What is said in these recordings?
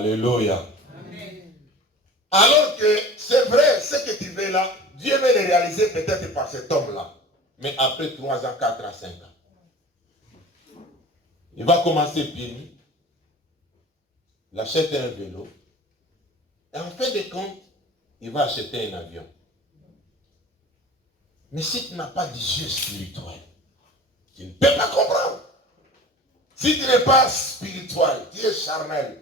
Alléluia. Alors que c'est vrai, ce que tu veux là, Dieu veut le réaliser peut-être par cet homme-là. Mais après 3 ans, 4 ans, 5 ans. Il va commencer pieds nus. Il achète un vélo. Et en fin de compte, il va acheter un avion. Mais si tu n'as pas d'yeux spirituel, tu ne peux pas comprendre. Si tu n'es pas spirituel, tu es charnel,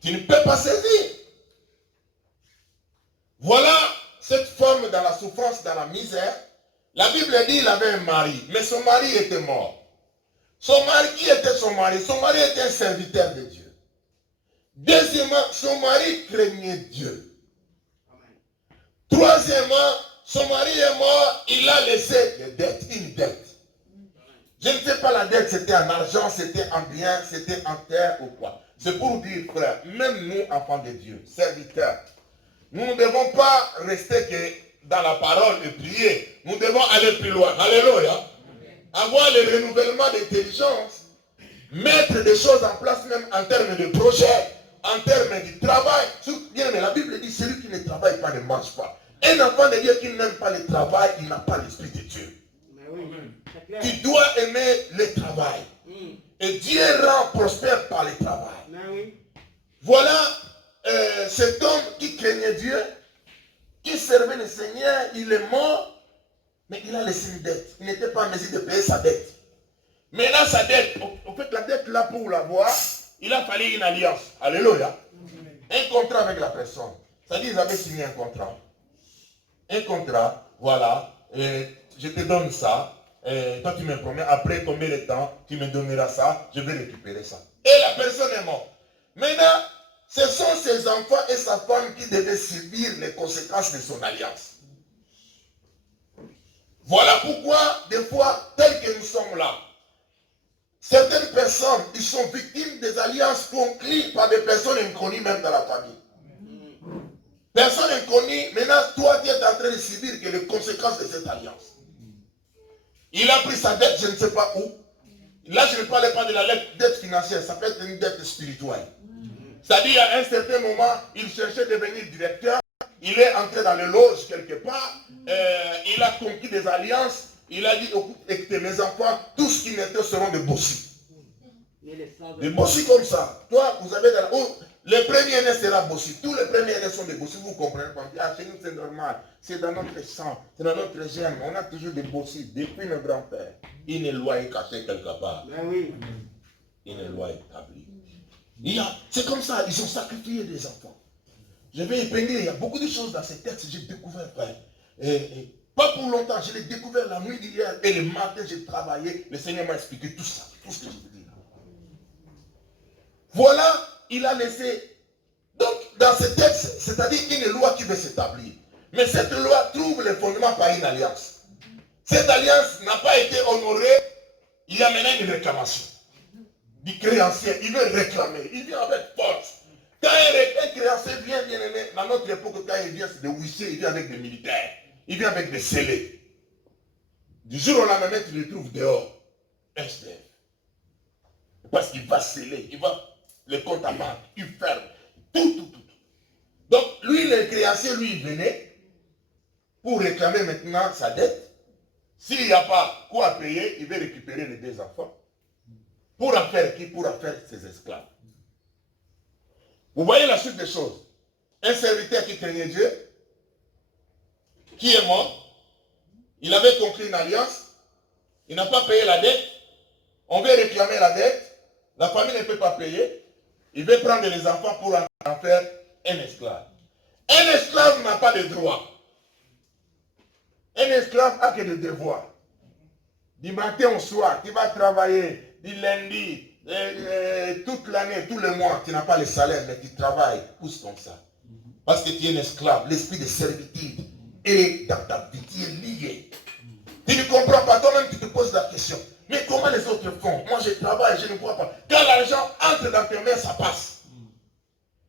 tu ne peux pas saisir. Voilà cette femme dans la souffrance, dans la misère. La Bible dit qu'il avait un mari, mais son mari était mort. Son mari, qui était son mari? Son mari était un serviteur de Dieu. Deuxièmement, son mari craignait Dieu. Troisièmement, son mari est mort, il a laissé des dettes, une dette. Je ne sais pas la dette, c'était en argent, c'était en bien, c'était en terre ou quoi. C'est pour dire, frère, même nous, enfants de Dieu, serviteurs, nous ne devons pas rester que dans la parole et prier. Nous devons aller plus loin. Alléluia. Avoir le renouvellement d'intelligence, mettre des choses en place même en termes de projet, en termes de travail. Bien, mais la Bible dit, celui qui ne travaille pas ne mange pas. Un enfant de Dieu qui n'aime pas le travail, il n'a pas l'esprit de Dieu. Tu dois aimer le travail. Et Dieu rend prospère par le travail. Voilà cet homme qui craignait Dieu, qui servait le Seigneur, il est mort, mais il a laissé une dette. Il n'était pas en mesure de payer sa dette. Maintenant, sa dette, en fait, la dette là pour l'avoir, il a fallu une alliance. Alléluia. Un contrat avec la personne. C'est-à-dire, ils avaient signé un contrat. Un contrat, voilà, je te donne ça. Toi, tu me promets, après combien de temps, tu me donneras ça, je vais récupérer ça. Et la personne est morte. Maintenant, ce sont ses enfants et sa femme qui devaient subir les conséquences de son alliance. Voilà pourquoi, des fois, tels que nous sommes là, certaines personnes, ils sont victimes des alliances conclues par des personnes inconnues même dans la famille. Personne inconnue, maintenant, toi, tu es en train de subir que les conséquences de cette alliance. Il a pris sa dette, je ne sais pas où. Là, je ne parle pas de la dette financière, ça peut être une dette spirituelle. C'est-à-dire, à un certain moment, il cherchait de devenir directeur, il est entré dans les loges quelque part, il a conquis des alliances, il a dit, écoutez mes enfants, tous qui naîtront seront des bossus. Des bossus comme ça. Toi, vous avez les premiers nés seront bossus. Tous les premiers nés sont des bossus, vous comprenez pas. Ah, chez nous c'est normal, c'est dans notre sang, c'est dans notre gène, on a toujours des bossus depuis nos grands-pères. Une loi est cachée quelque part. Une loi établie. C'est comme ça, ils ont sacrifié des enfants. Je vais épingler, il y a beaucoup de choses dans ces textes, j'ai découvert, frère. Pas pour longtemps, je l'ai découvert la nuit d'hier et le matin j'ai travaillé, le Seigneur m'a expliqué tout ça, tout ce que je vous dis. Voilà, il a laissé. Donc, dans ce texte, c'est-à-dire une loi qui veut s'établir. Mais cette loi trouve le fondement par une alliance. Cette alliance n'a pas été honorée, il y a maintenant une réclamation. Du créancier, il veut réclamer, il vient avec force. Quand un créancier vient, bien aimé, dans notre époque, quand il vient, c'est des huissiers, il vient avec des militaires, il vient avec des scellés. Du jour au lendemain, tu le trouves dehors. SDF. Parce qu'il va sceller, il va le compte à banque, il ferme, tout. Donc, lui, le créancier, lui, il venait pour réclamer maintenant sa dette. S'il n'y a pas quoi payer, il va récupérer les 2 enfants. Pour en faire qui? Pour en faire ses esclaves. Vous voyez la suite des choses. Un serviteur qui craignait Dieu, qui est mort, il avait conclu une alliance, il n'a pas payé la dette, on veut réclamer la dette, la famille ne peut pas payer, il veut prendre les enfants pour en faire un esclave. Un esclave n'a pas de droit. Un esclave a que des devoirs. Du matin au soir, tu vas travailler, du lundi, toute l'année, tous les mois, tu n'as pas le salaire, mais tu travailles, pousse comme ça. Parce que tu es un esclave, l'esprit de servitude est dans ta vie, tu es lié. Tu ne comprends pas, toi-même tu te poses la question. Mais comment les autres font? Moi je travaille, je ne vois pas. Quand l'argent entre dans tes mains, ça passe.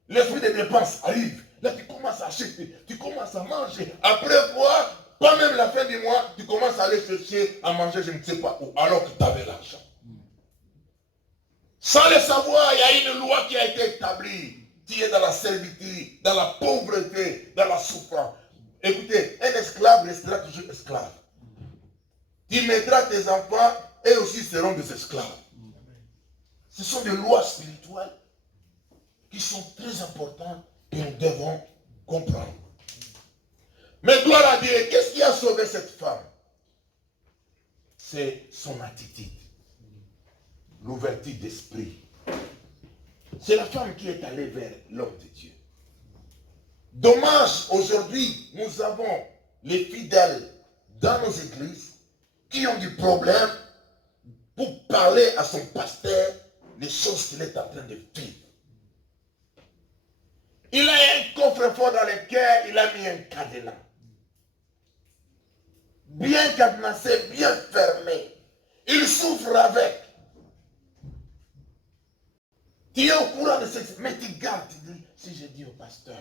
L'esprit de dépense arrive. Là tu commences à acheter, tu commences à manger. Après quoi, pas même la fin du mois, tu commences à aller chercher à manger, je ne sais pas où, alors que tu avais l'argent. Sans le savoir, il y a une loi qui a été établie. Tu es dans la servitude, dans la pauvreté, dans la souffrance. Écoutez, un esclave restera toujours esclave. Tu mettras tes enfants, eux aussi seront des esclaves. Ce sont des lois spirituelles qui sont très importantes et nous devons comprendre. Mais gloire à Dieu, qu'est-ce qui a sauvé cette femme? C'est son attitude, l'ouverture d'esprit. C'est la femme qui est allée vers l'homme de Dieu. Dommage, aujourd'hui, nous avons les fidèles dans nos églises qui ont du problème pour parler à son pasteur des choses qu'il est en train de vivre. Il a un coffre-fort dans lequel il a mis un cadenas. Bien cadenassé, bien fermé. Il souffre avec. Tu es au courant de cette... Mais tu gardes, tu dis, si je dis au pasteur,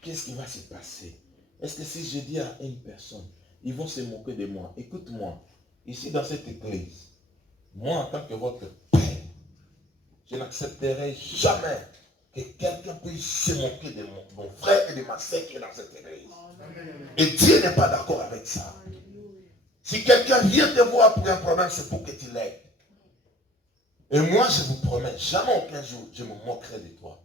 qu'est-ce qui va se passer? Est-ce que si je dis à une personne, ils vont se moquer de moi? Écoute-moi, ici dans cette église, moi en tant que votre père, je n'accepterai jamais que quelqu'un puisse se moquer de mon frère et de ma sœur qui est dans cette église. Et Dieu n'est pas d'accord avec ça. Si quelqu'un vient te voir pour un problème, c'est pour que tu l'aides. Et moi, je vous promets, jamais aucun jour, je me moquerai de toi.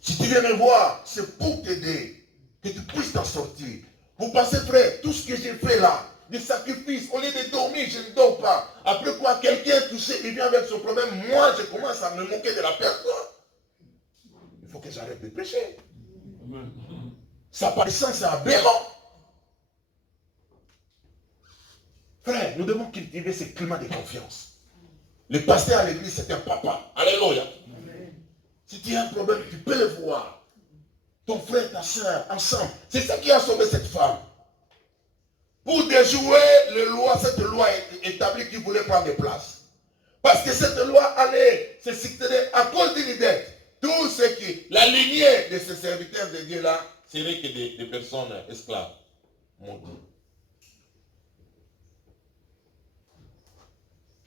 Si tu viens me voir, c'est pour t'aider, que tu puisses t'en sortir. Vous pensez, frère, tout ce que j'ai fait là, des sacrifices, au lieu de dormir, je ne dors pas. Après quoi, quelqu'un est touché, il vient avec son problème, moi, je commence à me moquer de la personne. Il faut que j'arrête de pécher. Sa patience est aberrant. Frère, nous devons cultiver ce climat de confiance. Le pasteur à l'église, c'est un papa. Alléluia. Si tu as un problème, tu peux le voir. Ton frère, ta soeur, ensemble. C'est ça qui a sauvé cette femme. Pour déjouer cette loi établie qui voulait prendre des places. Parce que cette loi allait se succéder à cause d'une dette. Tout ce qui, la lignée de ces serviteurs de Dieu là, serait que des personnes esclaves. Maudites.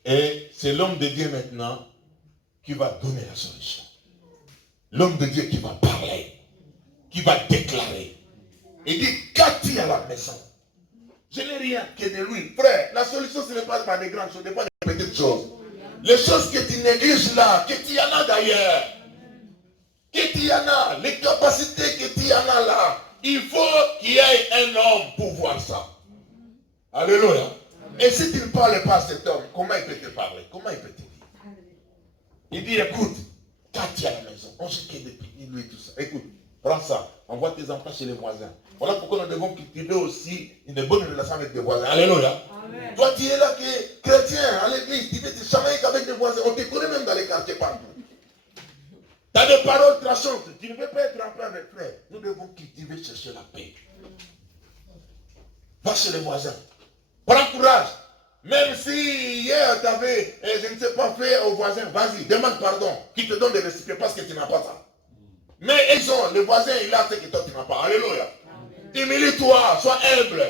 Et c'est l'homme de Dieu maintenant qui va donner la solution. L'homme de Dieu qui va parler, qui va déclarer. Il dit, qu'as-tu à la maison? Je n'ai rien que de lui. Frère, la solution ce n'est pas des grandes choses, ce n'est pas des petites choses. Les choses que tu négliges là, que tu y en as d'ailleurs. Que tu y en as, les capacités que tu y en as là. Il faut qu'il y ait un homme pour voir ça. Alléluia. Et si tu ne parles pas à cet homme, comment il peut te parler? Comment il peut te dire? Il dit, écoute, qu'as-tu à la maison? On sait qu'il y a des petits, lui, tout ça. Écoute, prends ça, envoie tes enfants chez les voisins. Voilà pourquoi nous devons cultiver aussi une bonne relation avec des voisins. Alléluia. Amen. Toi, tu es là qui es chrétien à l'église, tu veux te chamailler avec des voisins. On te connaît même dans les quartiers partout. Tu as des paroles tranchantes. Tu ne veux pas être en paix avec frère. Nous devons cultiver, chercher la paix. Va chez les voisins. Prends courage. Même si hier tu avais, je ne sais pas, fait aux voisins, vas-y, demande pardon. Qui te donne des récipients parce que tu n'as pas ça. Mais ils ont, le voisin, il a ce que toi tu n'as pas. Alléluia. Humilie-toi, sois humble.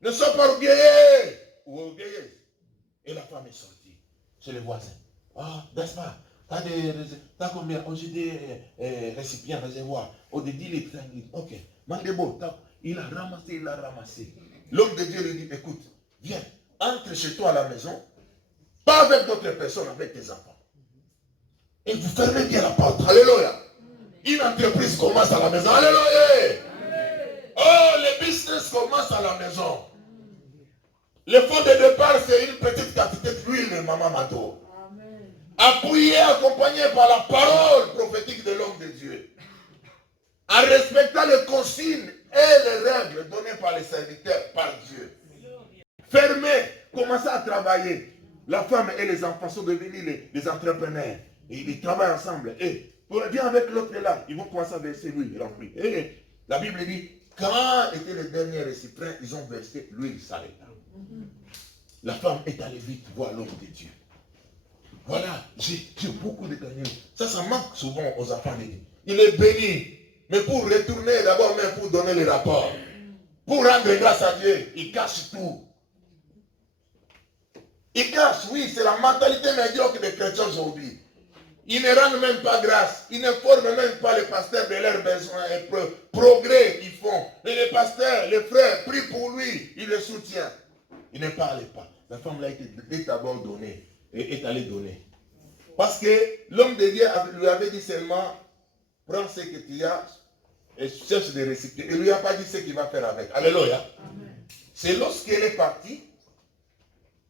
Ne sois pas orgueilleux ou orgueilleuse. Et la femme est sortie chez les voisins. Ah, n'est-ce pas? T'as combien? Oh, j'ai des récipients, réservoirs. Oh, des 10 litres, 5 litres. Ok. Mandebo, il a ramassé. L'homme de Dieu lui dit, écoute, viens, entre chez toi à la maison, pas avec d'autres personnes, avec tes enfants. Et vous fermez bien la porte. Alléluia. Une entreprise commence à la maison. Alléluia. Oh, le business commence à la maison. Le fonds de départ, c'est une petite quantité d'huile de Maman Mato. Appuyé, accompagné par la parole prophétique de l'homme de Dieu. En respectant les consignes et les règles données par les serviteurs, par Dieu. Fermez, commencez à travailler. La femme et les enfants sont devenus les entrepreneurs. Et ils travaillent ensemble. Et viens avec l'autre là. Ils vont commencer à verser l'huile remplie. Et la Bible dit, quand étaient les derniers récipients, ils ont versé, l'huile s'arrêta. La femme est allée vite voir l'homme de Dieu. Voilà, j'ai beaucoup de gagnants. Ça manque souvent aux enfants de Dieu. Il est béni. Mais pour retourner d'abord même pour donner les rapports. Pour rendre grâce à Dieu, il cache tout. Ils cachent, oui, c'est la mentalité médiocre des chrétiens aujourd'hui. Ils ne rendent même pas grâce. Ils ne forment même pas les pasteurs de leurs besoins et progrès qu'ils font. Et les pasteurs, les frères, prient pour lui. Il le soutient. Il ne parle pas. La femme là est d'abord donnée. Et est allée donner. Parce que l'homme de Dieu lui avait dit seulement, prends ce que tu as et cherche des récipients. Il ne lui a pas dit ce qu'il va faire avec. Alléluia. C'est lorsqu'elle est partie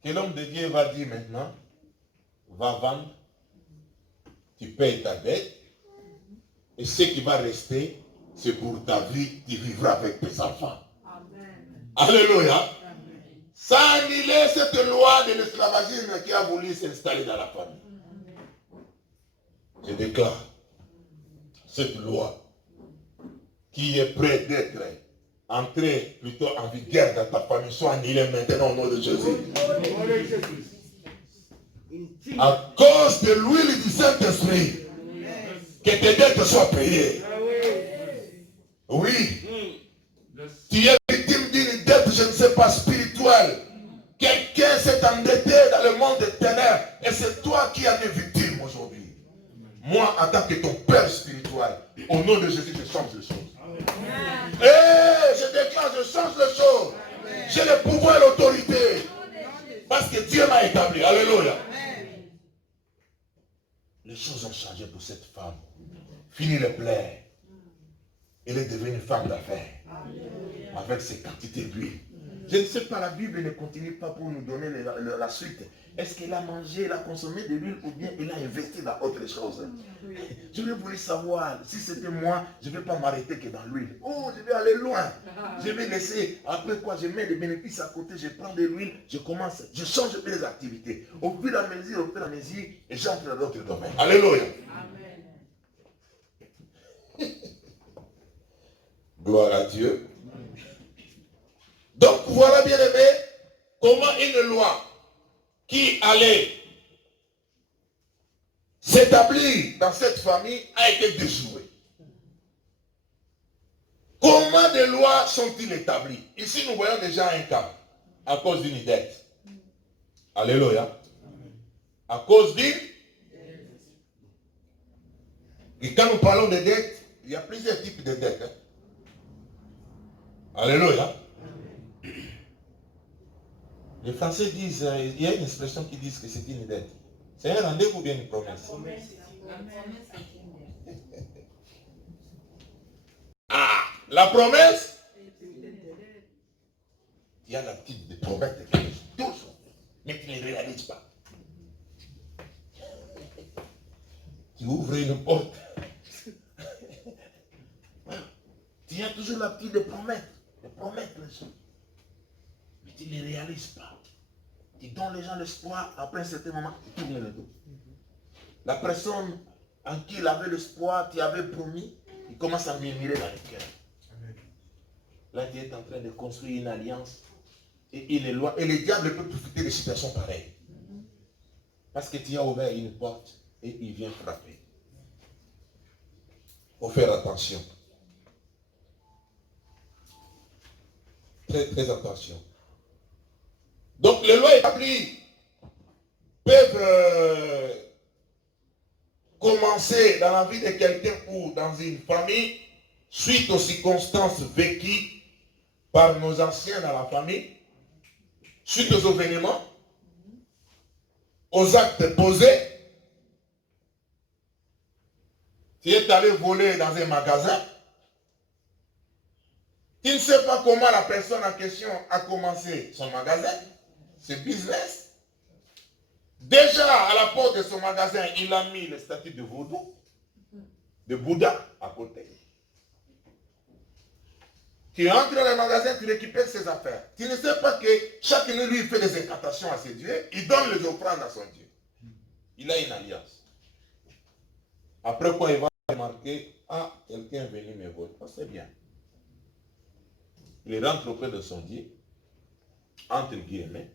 que l'homme de Dieu va dire maintenant, va vendre, tu payes ta dette, et ce qui va rester, c'est pour ta vie, tu vivras avec tes enfants. Amen. Alléluia. Amen. Ça a annulé cette loi de l'esclavagisme qui a voulu s'installer dans la famille. Je déclare, cette loi qui est prête d'être entrée plutôt en vigueur dans ta famille, soit annulée maintenant au nom de Jésus. À cause de l'huile du Saint-Esprit, que tes dettes soient payées. Oui. Tu es victime d'une dette, je ne sais pas, spirituelle. Quelqu'un s'est endetté dans le monde des ténèbres et c'est toi qui en es victime aujourd'hui. Moi, en tant que ton père spirituel, au nom de Jésus, je change les choses. Je déclare, je change les choses. J'ai le pouvoir et l'autorité. Parce que Dieu m'a établi. Alléluia. Les choses ont changé pour cette femme. Fini le plaire. Elle est devenue femme d'affaires. Avec ses quantités d'huile. Je ne sais pas, la Bible ne continue pas pour nous donner la suite. Est-ce qu'elle a mangé, elle a consommé de l'huile ou bien elle a investi dans autre chose? Je voulais savoir, si c'était moi, je ne vais pas m'arrêter que dans l'huile. Oh, je vais aller loin. Je vais laisser, après quoi, je mets les bénéfices à côté, je prends de l'huile, je commence, je change mes activités. Au fur et à mesure, et j'entre dans d'autres domaines. Alléluia. Amen. Gloire à Dieu. Donc voilà, bien aimé, comment une loi qui allait s'établir dans cette famille a été déjouée. Comment des lois sont-ils établies? Ici, nous voyons déjà un cas, à cause d'une dette. Alléluia. À cause d'une dette. Et quand nous parlons de dettes, il y a plusieurs types de dettes. Hein? Alléluia. Les Français disent, il y a une expression qui dit que c'est une dette. C'est un rendez-vous ou bien une promesse? Ah, la promesse, il y a l'habitude de promettre quelque chose, mais tu ne réalises pas. Tu ouvres une porte. Tu as toujours l'habitude de promettre les choses. Mais tu ne réalises pas. Tu donnes les gens l'espoir, après un certain moment, tu tournes le dos. La personne en qui il avait l'espoir, tu avais promis, il commence à murmurer dans le cœur. Là, tu es en train de construire une alliance et une loi. Et le diable peut profiter de situations pareilles. Parce que tu as ouvert une porte et il vient frapper. Il faut faire attention. Très, très attention. Donc, les lois établies peuvent commencer dans la vie de quelqu'un ou dans une famille suite aux circonstances vécues par nos anciens dans la famille, suite aux événements, aux actes posés. Tu es allé voler dans un magasin. Tu ne sais pas comment la personne en question a commencé son magasin, ce business. Déjà, à la porte de son magasin, il a mis le statut de vaudou, de Bouddha à côté. Tu entres dans le magasin, tu récupères ses affaires. Tu ne sais pas que chacun de lui fait des incantations à ses dieux, il donne les offrandes à son Dieu. Il a une alliance. Après quoi, il va remarquer, ah, quelqu'un est venu me voler. Oh, c'est bien. Il rentre auprès de son Dieu, entre guillemets,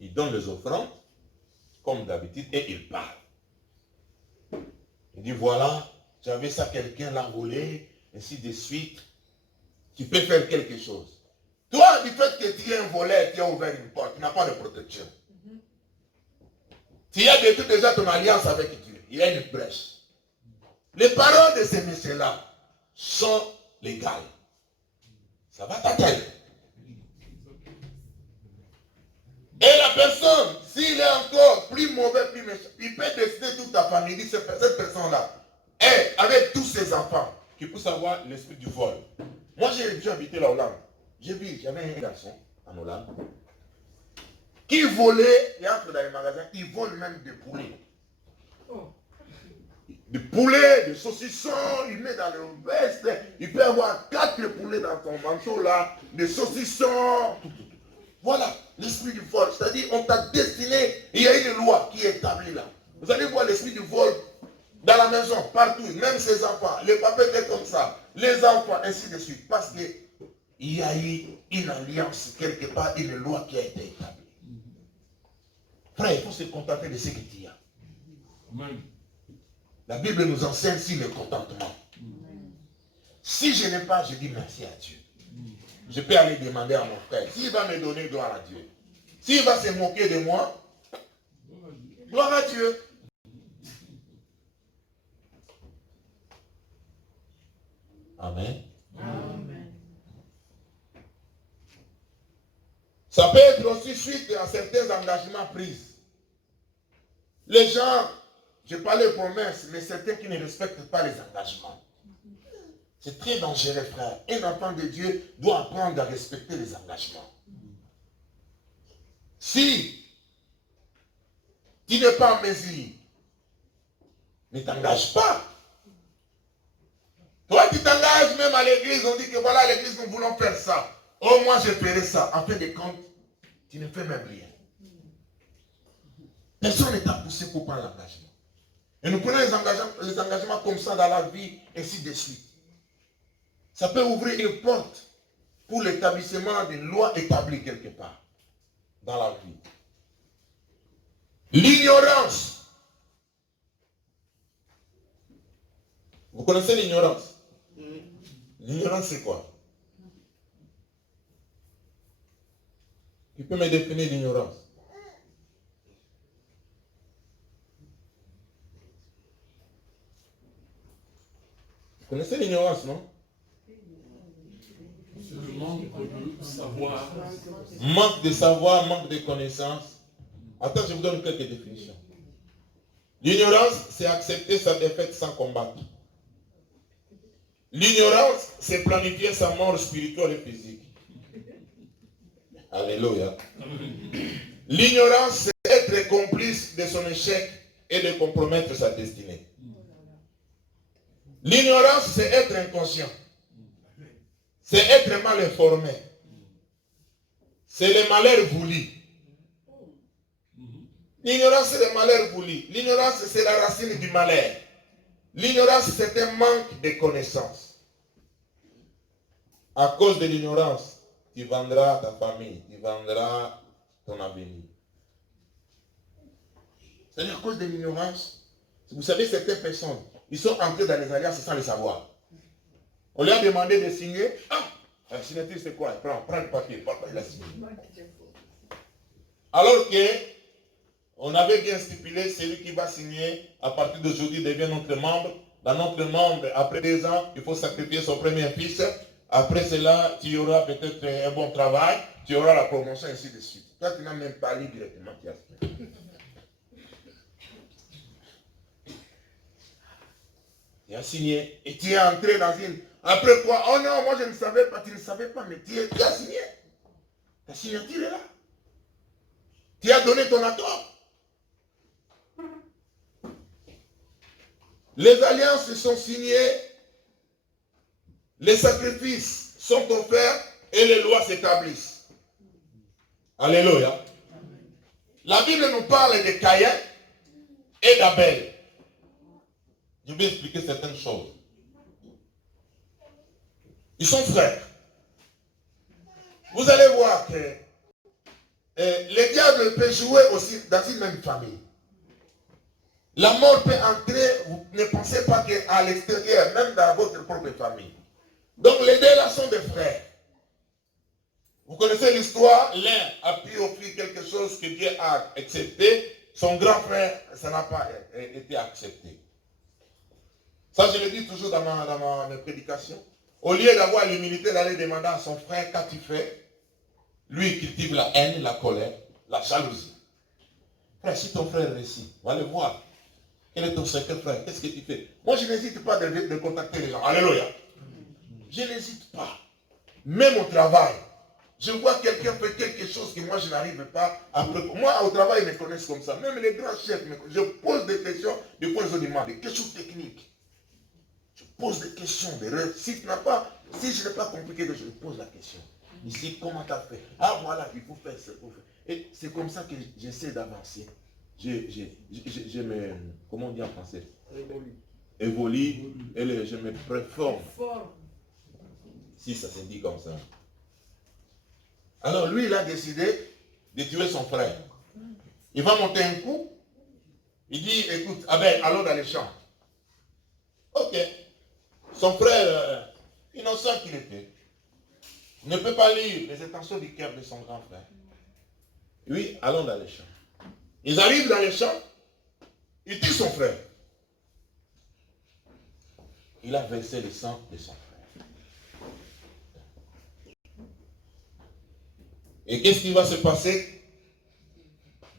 il donne les offrandes, comme d'habitude, et il part. Il dit, voilà, j'avais ça, quelqu'un l'a volé, ainsi de suite. Tu peux faire quelque chose. Toi, du fait que tu es un voleur, tu as ouvert une porte, tu n'as pas de protection. Tu as détruit déjà ton alliance avec Dieu. Il y a une brèche. Les paroles de ces messieurs-là sont légales. Ça va t'atteindre. Et la personne, s'il est encore plus mauvais, plus méchant, il peut décider toute ta famille, il dit cette personne-là, avec tous ses enfants, qui peut savoir l'esprit du vol. Moi, j'ai habité la Hollande. J'avais un garçon en Hollande qui volait, il entre dans les magasins, il vole même des poulets. Des poulets, des saucissons, il met dans le veste, il peut avoir 4 poulets dans son manteau là, des saucissons, tout. Voilà, l'esprit du vol. C'est-à-dire, on t'a destiné, il y a une loi qui est établie là. Vous allez voir l'esprit du vol dans la maison, partout, même ses enfants, les papas étaient comme ça, les enfants, ainsi de suite. Parce qu'il y a eu une alliance, quelque part, une loi qui a été établie. Frère, il faut se contenter de ce que tu as. Amen. La Bible nous enseigne sur le contentement. Si je n'ai pas, je dis merci à Dieu. Je peux aller demander à mon frère. S'il va me donner, gloire à Dieu. S'il va se moquer de moi, gloire à Dieu. Amen. Amen. Ça peut être aussi suite à certains engagements pris. Les gens, je parlais de promesses, mais certains qui ne respectent pas les engagements. C'est très dangereux, frère. Un enfant de Dieu doit apprendre à respecter les engagements. Si tu n'es pas en mesure, ne t'engage pas. Toi, tu t'engages même à l'église, on dit que voilà, à l'église, nous voulons faire ça. Oh, moi, je ferai ça. En fin de compte, tu ne fais même rien. Personne ne t'a poussé pour prendre l'engagement. Et nous prenons les engagements comme ça dans la vie, ainsi de suite. Ça peut ouvrir une porte pour l'établissement d'une loi établie quelque part dans la vie. L'ignorance. Vous connaissez l'ignorance? L'ignorance, c'est quoi? Qui peut me définir l'ignorance? Vous connaissez l'ignorance, non? C'est le manque de savoir. Manque de savoir, manque de connaissance. Attends, je vous donne quelques définitions. L'ignorance, c'est accepter sa défaite sans combattre. L'ignorance, c'est planifier sa mort spirituelle et physique. Alléluia. L'ignorance, c'est être complice de son échec et de compromettre sa destinée. L'ignorance, c'est être inconscient. C'est être mal informé. C'est le malheur voulu. L'ignorance, c'est le malheur voulu. L'ignorance, c'est la racine du malheur. L'ignorance, c'est un manque de connaissances. À cause de l'ignorance, tu vendras ta famille, tu vendras ton avenir. C'est-à-dire à cause de l'ignorance. Vous savez, certaines personnes, ils sont entrés dans les alliances sans le savoir. On leur a demandé de signer. Ah, la signature c'est quoi? Prends le papier, il a signé. Alors que on avait bien stipulé, celui qui va signer, à partir d'aujourd'hui, devient notre membre. Dans notre membre, après 2 ans, il faut sacrifier son premier fils. Après cela, tu auras peut-être un bon travail, tu auras la promotion, ainsi de suite. Toi, tu n'as même pas lu directement qui a signé. Tu as signé et tu es entré dans une... Après quoi? Oh non, moi je ne savais pas, tu ne savais pas, mais tu as signé. Ta signature est là. Tu as donné ton accord. Les alliances sont signées, les sacrifices sont offerts et les lois s'établissent. Alléluia. La Bible nous parle de Caïn et d'Abel. Je vais expliquer certaines choses. Ils sont frères. Vous allez voir que le diable peut jouer aussi dans une même famille. La mort peut entrer, vous ne pensez pas qu'à l'extérieur, même dans votre propre famille. Donc les deux là sont des frères. Vous connaissez l'histoire, l'un a pu offrir quelque chose que Dieu a accepté, son grand frère, ça n'a pas été accepté. Ça, je le dis toujours dans mes prédications. Au lieu d'avoir l'humilité d'aller demander à son frère, qu'as-tu fait? Lui, il cultive la haine, la colère, la jalousie. Frère, si ton frère réussit, va le voir. Quel est ton secret, frère? Qu'est-ce que tu fais? Moi, je n'hésite pas de contacter les gens. Alléluia. Je n'hésite pas. Même au travail. Je vois quelqu'un fait quelque chose que moi, je n'arrive pas à... Moi, au travail, ils me connaissent comme ça. Même les grands chefs, je pose des questions, des points de demande, des questions techniques. Je pose des questions. Si je n'ai pas compris quelque chose, je pose la question. Ici, comment tu as fait? Ah, voilà, il faut faire ça. Et c'est comme ça que j'essaie d'avancer. Je me... Comment on dit en français? Évolue. Et je me préforme. Si ça se dit comme ça. Alors lui, il a décidé de tuer son frère. Il va monter un coup. Il dit, écoute, Abel, allons dans les champs. Ok. Son frère, innocent qu'il était, ne peut pas lire les intentions du cœur de son grand frère. Oui, allons dans les champs. Ils arrivent dans les champs. Il tue son frère. Il a versé le sang de son frère. Et qu'est-ce qui va se passer?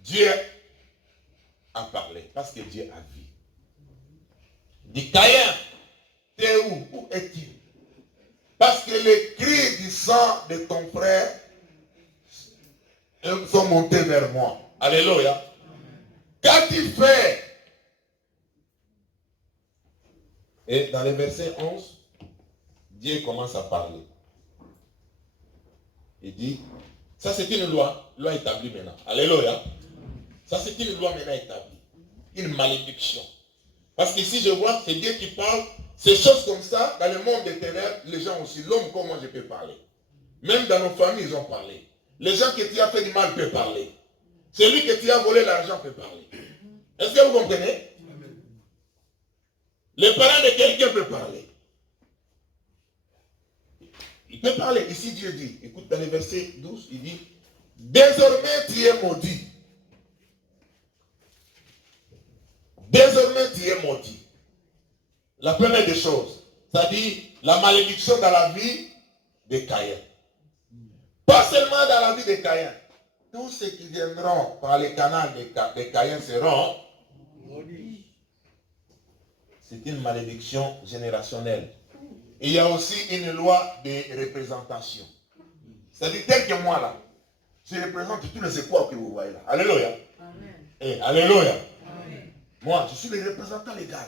Dieu a parlé, parce que Dieu a vu. Il dit, Caïn, t'es où? Où es-tu? Parce que les cris du sang de ton frère sont montés vers moi. Alléluia. Qu'as-tu fait? Et dans le verset 11, Dieu commence à parler. Il dit, ça c'est une loi établie maintenant. Alléluia. Ça c'est une loi maintenant établie. Une malédiction. Parce qu'ici je vois, c'est Dieu qui parle. Ces choses comme ça, dans le monde des ténèbres, les gens aussi, l'homme comme moi je peux parler. Même dans nos familles, ils ont parlé. Les gens qui t'y ont fait du mal peuvent parler. Celui qui t'y a volé l'argent peut parler. Est-ce que vous comprenez? Les parents de quelqu'un peuvent parler. Il peut parler. Ici, Dieu dit, écoute, dans le verset 12, il dit, désormais tu es maudit. Désormais tu es maudit. La première des choses, c'est-à-dire la malédiction dans la vie de Caïn. Pas seulement dans la vie de Caïn. Tous ceux qui viendront par les canaux de Caïn seront maudits. C'est une malédiction générationnelle. Et il y a aussi une loi de représentation. C'est-à-dire, tel que moi là, je représente tous les espoirs que vous voyez là. Alléluia. Amen. Alléluia. Amen. Moi, je suis le représentant légal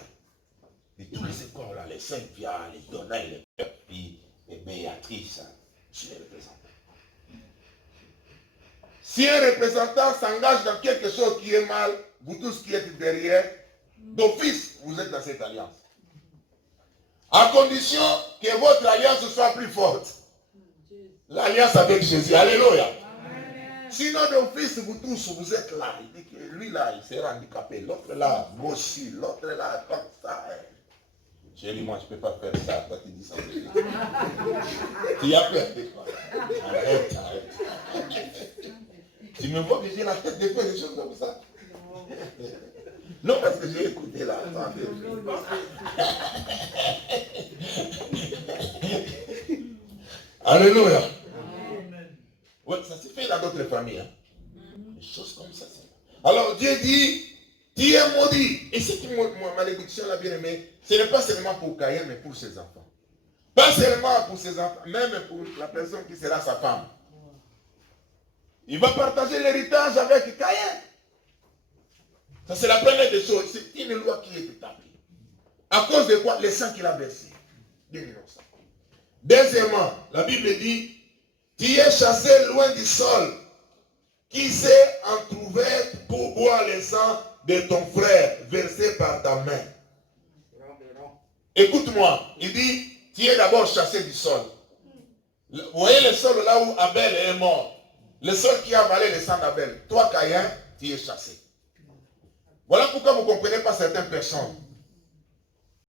de tous les espoirs là, les Saint-Pierre, les Donat, les Perpi, les Béatrice. Je suis le représentant. Si un représentant s'engage dans quelque chose qui est mal, vous tous qui êtes derrière, d'office, vous êtes dans cette alliance. À condition que votre alliance soit plus forte. L'alliance avec Jésus. Alléluia. Amen. Sinon, d'office, vous tous, vous êtes là. Il dit que lui là, il sera handicapé. L'autre là, gaucher. L'autre là, comme ça. J'ai dit, moi, je ne peux pas faire ça. Toi, tu dis ça. Tu as peur de quoi? Arrête. Tu me vois que j'ai la tête de faire des choses comme ça? Non, parce que j'ai écouté là. Attendez. Alléluia. Oui, ça se fait dans d'autres familles. Hein. Des choses comme ça. Alors Dieu dit, tu es maudit. Et cette malédiction, la bien-aimée, ce n'est pas seulement pour Caïn, mais pour ses enfants. Pas seulement pour ses enfants, même pour la personne qui sera sa femme. Il va partager l'héritage avec Caïn. Ça, c'est la première des choses. C'est une loi qui est établie. À cause de quoi? Le sang qu'il a versé. Des innocents. Deuxièmement, la Bible dit, tu es chassé loin du sol. Qui s'est entrouverte pour boire le sang de ton frère versé par ta main. Écoute-moi, il dit, tu es d'abord chassé du sol. Vous voyez le sol là où Abel est mort. Le sol qui a avalé le sang d'Abel. Toi, Caïn, tu es chassé. Voilà pourquoi vous ne comprenez pas certaines personnes.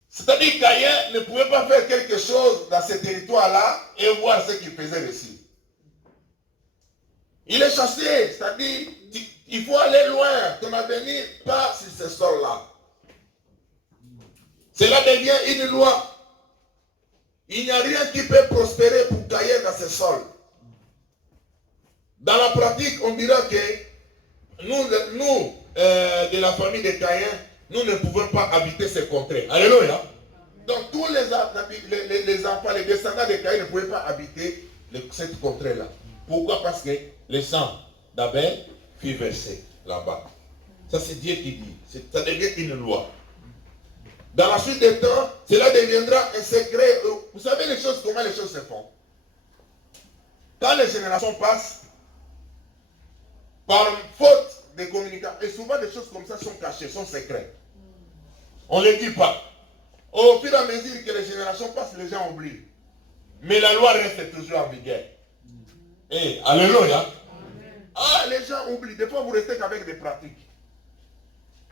C'est-à-dire que Caïn ne pouvait pas faire quelque chose dans ce territoire-là et voir ce qu'il faisait ici. Il est chassé, c'est-à-dire, Il faut aller loin. Ton avenir part sur ce sol-là. Cela devient une loi. Il n'y a rien qui peut prospérer pour Caïn dans ce sol. Dans la pratique, on dira que nous de la famille de Caïn, nous ne pouvons pas habiter ces contrées. Alléluia. Donc tous les enfants, les descendants de Caïn ne pouvaient pas habiter cette contrée-là. Pourquoi? Parce que le sang d'Abel fut versé là-bas. Ça c'est Dieu qui dit. Ça devient une loi. Dans la suite des temps, cela deviendra un secret. Vous savez comment les choses se font. Quand les générations passent, par faute de communication, et souvent des choses comme ça sont cachées, sont secrètes. On ne les dit pas. Au fur et à mesure que les générations passent, les gens oublient. Mais la loi reste toujours en vigueur. Et alléluia. Ah, les gens oublient. Des fois, vous restez qu'avec des pratiques.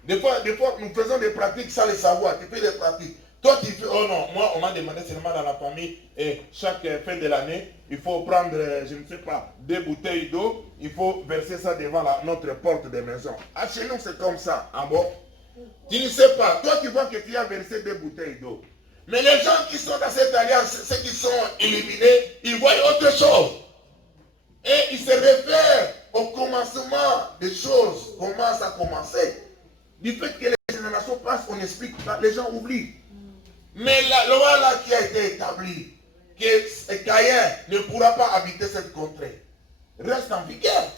Des fois, nous faisons des pratiques sans le savoir. Tu fais des pratiques. Toi, tu fais, oh non, moi, on m'a demandé seulement dans la famille, et chaque fin de l'année, il faut prendre, je ne sais pas, 2 bouteilles d'eau, il faut verser ça devant notre porte de maison. Ah, chez nous, c'est comme ça. Ah bon? Tu ne sais pas. Toi, tu vois que tu as versé 2 bouteilles d'eau. Mais les gens qui sont dans cette alliance, ceux qui sont éliminés, ils voient autre chose. Et ils se réfèrent au commencement des choses, comment ça a commencé. Du fait que les générations passent, on n'explique pas, les gens oublient. Mais la loi là qui a été établie, que Caïn ne pourra pas habiter cette contrée, reste en vigueur.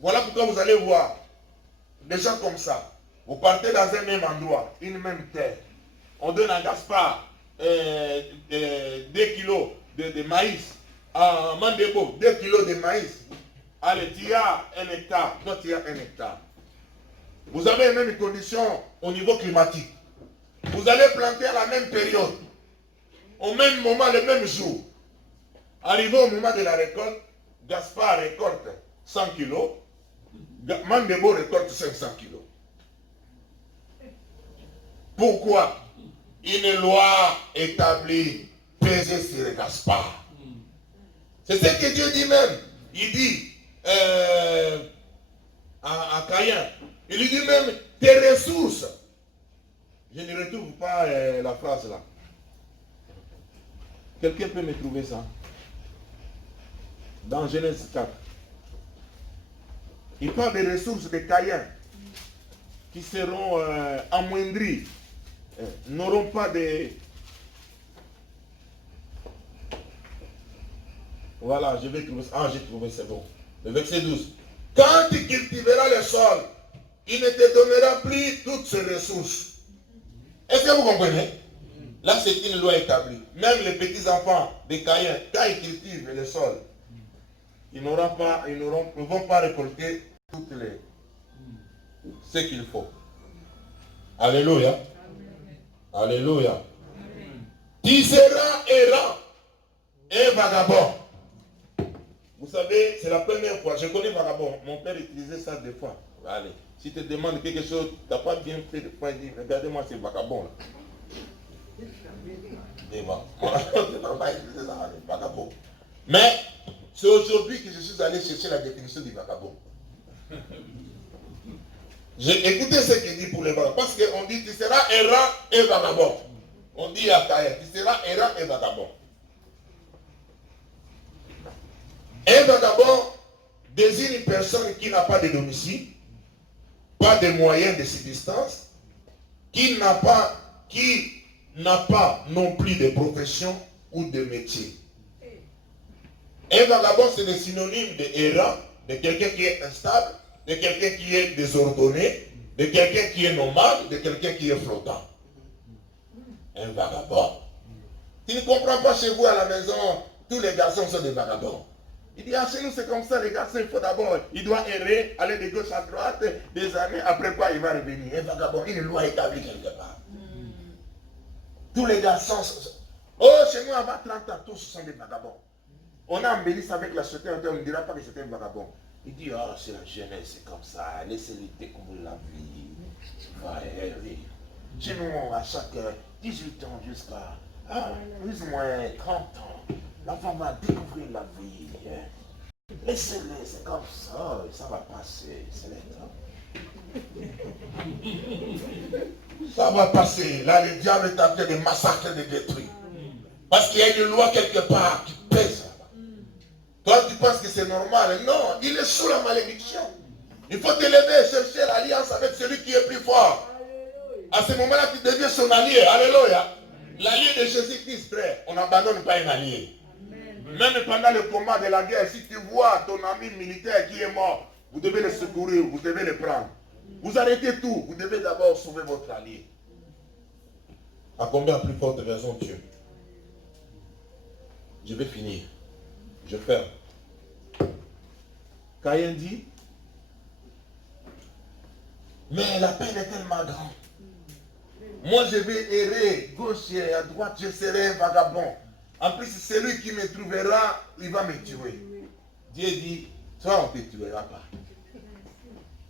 Voilà pourquoi vous allez voir des gens comme ça. Vous partez dans un même endroit, une même terre. On donne à Gaspard 2 kilos de maïs. À Mandebo, 2 kilos de maïs. Allez, tu as 1 hectare. Toi, tu as 1 hectare. Vous avez les mêmes conditions au niveau climatique. Vous allez planter à la même période. Au même moment, le même jour. Arrivé au moment de la récolte, Gaspard récolte 100 kilos. Mandebo récolte 500 kilos. Pourquoi? Une loi établie pesée sur Gaspard. C'est ce que Dieu dit même. Il dit à Caïn, il lui dit même tes ressources. Je ne retrouve pas la phrase là. Quelqu'un peut me trouver ça? Dans Genèse 4. Il parle des ressources de Caïn qui seront amoindries, n'auront pas de... Voilà, je vais trouver ça. Ah, j'ai trouvé, c'est bon. Le verset 12. Quand tu cultiveras le sol, il ne te donnera plus toutes ses ressources. Est-ce que vous comprenez? Là, c'est une loi établie. Même les petits-enfants de Caïn, quand ils cultivent le sol, ils ne vont pas récolter toutes ce qu'il faut. Alléluia. Alléluia. Tu seras errant et vagabond. Vous savez, c'est la première fois. Je connais vagabond. Mon père utilisait ça des fois. Allez, si tu te demandes quelque chose, tu n'as pas bien fait de fois, il dit, regardez-moi, c'est vagabond là. Et bon, vagabond. Mais c'est aujourd'hui que je suis allé chercher la définition du vagabond. J'ai écouté ce qu'il dit pour les vagabonds. Parce qu'on dit tu seras errant et vagabond. On dit à Caïn, tu seras errant et vagabond. Un vagabond désigne une personne qui n'a pas de domicile, pas de moyens de subsistance, qui n'a pas non plus de profession ou de métier. Un vagabond, c'est le synonyme de errant, de quelqu'un qui est instable, de quelqu'un qui est désordonné, de quelqu'un qui est nomade, de quelqu'un qui est flottant. Un vagabond. Tu ne comprends pas chez vous à la maison, tous les garçons sont des vagabonds. Il dit, ah, chez nous c'est comme ça, les garçons, il faut d'abord, il doit errer, aller de gauche à droite, des années, après quoi il va revenir. Un vagabond, une loi établie quelque part. Tous les garçons, oh, chez nous avant 30 ans, tous sont des vagabonds. On a embelli ça avec la société, on ne dira pas que c'était un vagabond. Il dit, oh, c'est la jeunesse, c'est comme ça, laissez-les découvrir la vie. Ouais, oui. Chez nous, à chaque 18 ans jusqu'à plus ou moins 30 ans, l'enfant va découvrir la vie. Laissez-les, c'est comme ça va passer, c'est le temps. Ça va passer. Là, le diable est en train de massacrer, de détruire. Parce qu'il y a une loi quelque part qui pèse là-bas. Toi, tu penses que c'est normal. Non, il est sous la malédiction. Il faut te lever et chercher l'alliance avec celui qui est plus fort. À ce moment-là, tu deviens son allié. Alléluia. L'allié de Jésus-Christ, frère, on n'abandonne pas un allié. Même pendant le combat de la guerre, si tu vois ton ami militaire qui est mort, vous devez le secourir, vous devez le prendre. Vous arrêtez tout, vous devez d'abord sauver votre allié. À combien plus forte raison Dieu? Je vais finir. Je ferme. Caïn dit, mais la peine est tellement grande. Moi je vais errer gauche et à droite, je serai un vagabond. En plus, celui qui me trouvera, il va me tuer. Dieu dit, toi on ne te tuera pas.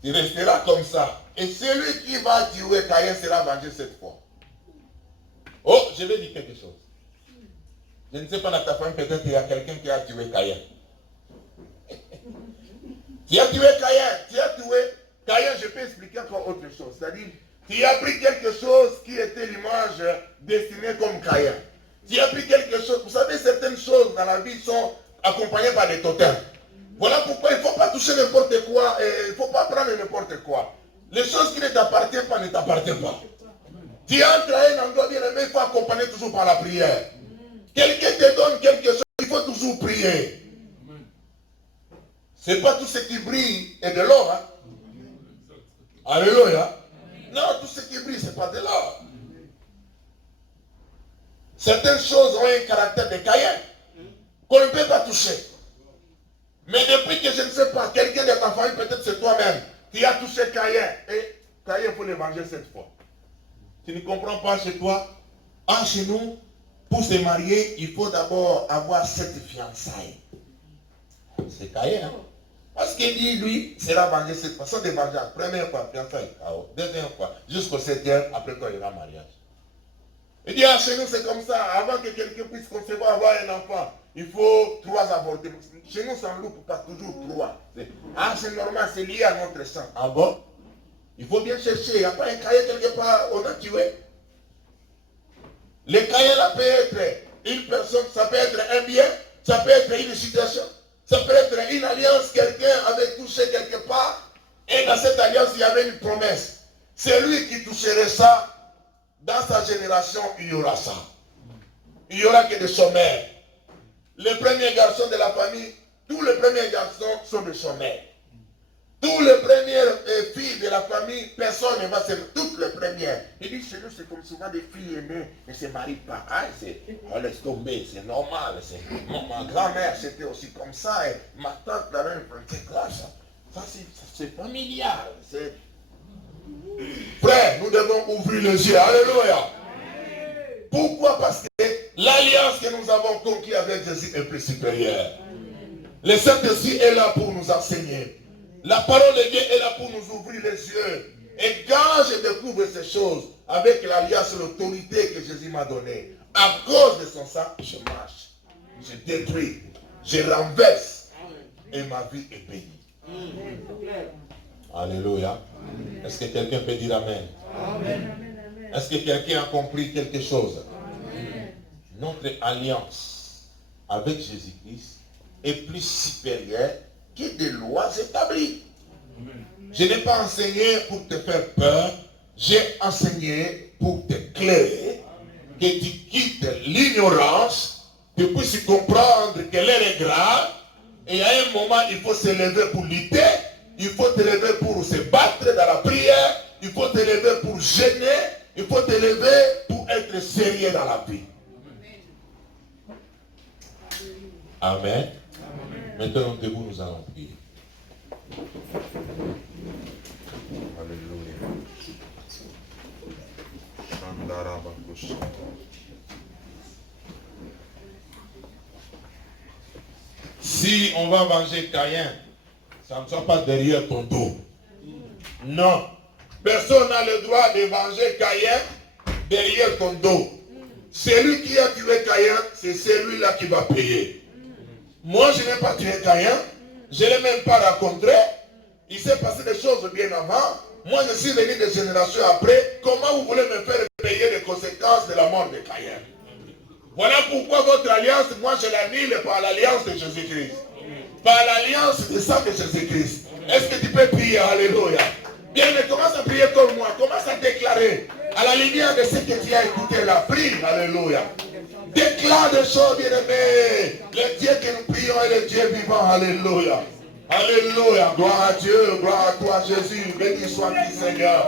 Tu resteras comme ça. Et celui qui va tuer Caïn sera vengé cette fois. Oh, je vais dire quelque chose. Je ne sais pas dans ta famille, peut-être il y a quelqu'un qui a tué Caïn. Tu as tué Caïn, je peux expliquer encore autre chose. C'est-à-dire, tu as pris quelque chose qui était l'image destinée comme Caïn. Tu as pris quelque chose. Vous savez, certaines choses dans la vie sont accompagnées par des totems. Voilà pourquoi il ne faut pas toucher n'importe quoi et il ne faut pas prendre n'importe quoi. Les choses qui ne t'appartiennent pas ne t'appartiennent pas. Tu entres à un endroit bien aimé, il faut accompagner toujours par la prière. Quelqu'un te donne quelque chose, il faut toujours prier. Ce n'est pas tout ce qui brille est de l'or. Hein? Alléluia. Non, tout ce qui brille, ce n'est pas de l'or. Certaines choses ont un caractère de Caïn qu'on ne peut pas toucher. Mais depuis que je ne sais pas, quelqu'un de ta famille, peut-être c'est toi-même, qui a touché Caïn. Et Caïn, il faut le manger cette fois. Tu ne comprends pas chez toi? Chez nous, pour se marier, il faut d'abord avoir 7 fiançailles. C'est Caïn, hein? Parce qu'il dit, lui, sera vengé cette fois. Sans de vengeance. Première fois, fiançailles. Deuxième fois, jusqu'au 7e, après toi, il y aura mariage. Il dit, chez nous, c'est comme ça. Avant que quelqu'un puisse concevoir, avoir un enfant, il faut 3 avortements. Chez nous, ça ne loupe pas toujours 3. C'est normal, c'est lié à notre sang. Ah bon? Il faut bien chercher. Il n'y a pas un Caïn quelque part, on a tué. Le Caïn là peut être une personne, ça peut être un bien, ça peut être une situation, ça peut être une alliance, quelqu'un avait touché quelque part, et dans cette alliance, il y avait une promesse. C'est lui qui toucherait ça, dans sa génération, il y aura ça. Il n'y aura que des chômeurs. Les premiers garçons de la famille, tous les premiers garçons sont des chômeurs. Tous les premières filles de la famille, personne ne va se marier. Toutes les premières. Il dit, chez nous, c'est comme souvent des filles aînées ne se marient pas. Laisse tomber, c'est normal. Ma grand-mère, c'était aussi comme ça. Et ma tante, la même, c'est classe. Ça, c'est familial. Frère, nous devons ouvrir les yeux. Alléluia. Pourquoi? Parce que l'alliance que nous avons conquise avec Jésus est plus supérieure. Le Saint-Esprit est là pour nous enseigner. La parole de Dieu est là pour nous ouvrir les yeux. Et quand je découvre ces choses, avec l'alliance, l'autorité que Jésus m'a donnée, à cause de son sang, je marche, je détruis, je renverse, et ma vie est bénie. Alléluia. Est-ce que quelqu'un peut dire Amen? Est-ce que quelqu'un a compris quelque chose? Notre alliance avec Jésus-Christ est plus supérieure que des lois établies. Je n'ai pas enseigné pour te faire peur, j'ai enseigné pour t'éclairer, que tu quittes l'ignorance, que tu puisses comprendre que l'heure est grave, et à un moment il faut se lever pour lutter, il faut te lever pour se battre dans la prière, il faut te lever pour gêner, il faut te lever pour être sérieux dans la vie. Amen. Maintenant, debout, nous allons prier. Alléluia. Si on va venger Caïn, ça ne soit pas derrière ton dos. Non. Personne n'a le droit de venger Caïn derrière ton dos. Celui qui a tué Caïn, c'est celui-là qui va payer. Moi, je n'ai pas tué Caïn. Je ne l'ai même pas rencontré. Il s'est passé des choses bien avant. Moi, je suis venu des générations après. Comment vous voulez me faire payer les conséquences de la mort de Caïn? Voilà pourquoi votre alliance, moi je l'annule par l'alliance de Jésus-Christ. Par l'alliance du sang de Jésus-Christ. Est-ce que tu peux prier? Alléluia. Bien, mais commence à prier comme moi. Commence à déclarer à la lumière de ce que tu as écouté là. Prie. Alléluia. Déclare des choses, bien-aimés. Le Dieu que nous prions est le Dieu vivant. Alléluia. Alléluia. Gloire à Dieu. Gloire à toi, Jésus. Béni sois-tu, Seigneur.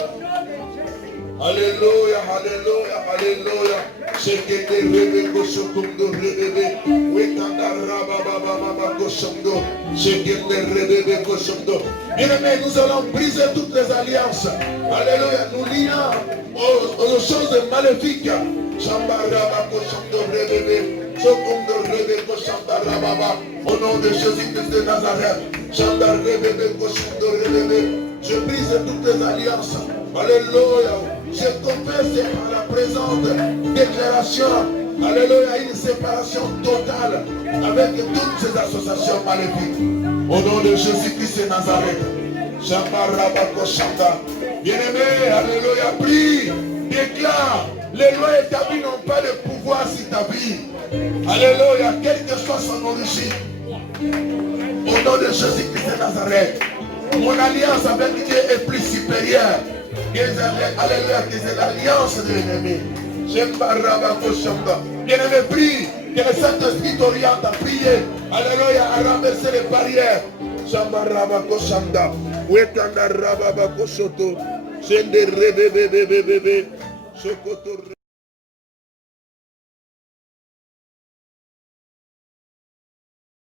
Alléluia, alléluia, alléluia. Shekete rebe koshokundo rebebe. Wekanda rabababa koshondo. Shekete rebebe koshondo. Bien-aimés, nous allons briser toutes les alliances. Alléluia, nous lions aux choses maléfiques. Shambaraba koshondo rebebe. Shokundo rebe koshanda rababa. Au nom de Jésus-Christ de Nazareth. Shandar rebebe koshondo rebebe. Je brise toutes les alliances. Alléluia. Je confesse par la présente déclaration, alléluia, une séparation totale avec toutes ces associations maléfiques. Au nom de Jésus-Christ de Nazareth. Bien-aimé, alléluia, prie, déclare, les lois établies n'ont pas de pouvoir sur ta vie. Alléluia, quelle que soit son origine. Au nom de Jésus-Christ de Nazareth. Mon alliance avec Dieu est plus supérieure. Alléluia, que c'est l'alliance de l'ennemi. Bien-aimé, prie, que le Saint-Esprit t'oriente à prier. Alléluia, à renverser les barrières. Shamaraba Koshanda, Wekanda Rababa Koshoto, Shende Rebebe, Sokoto.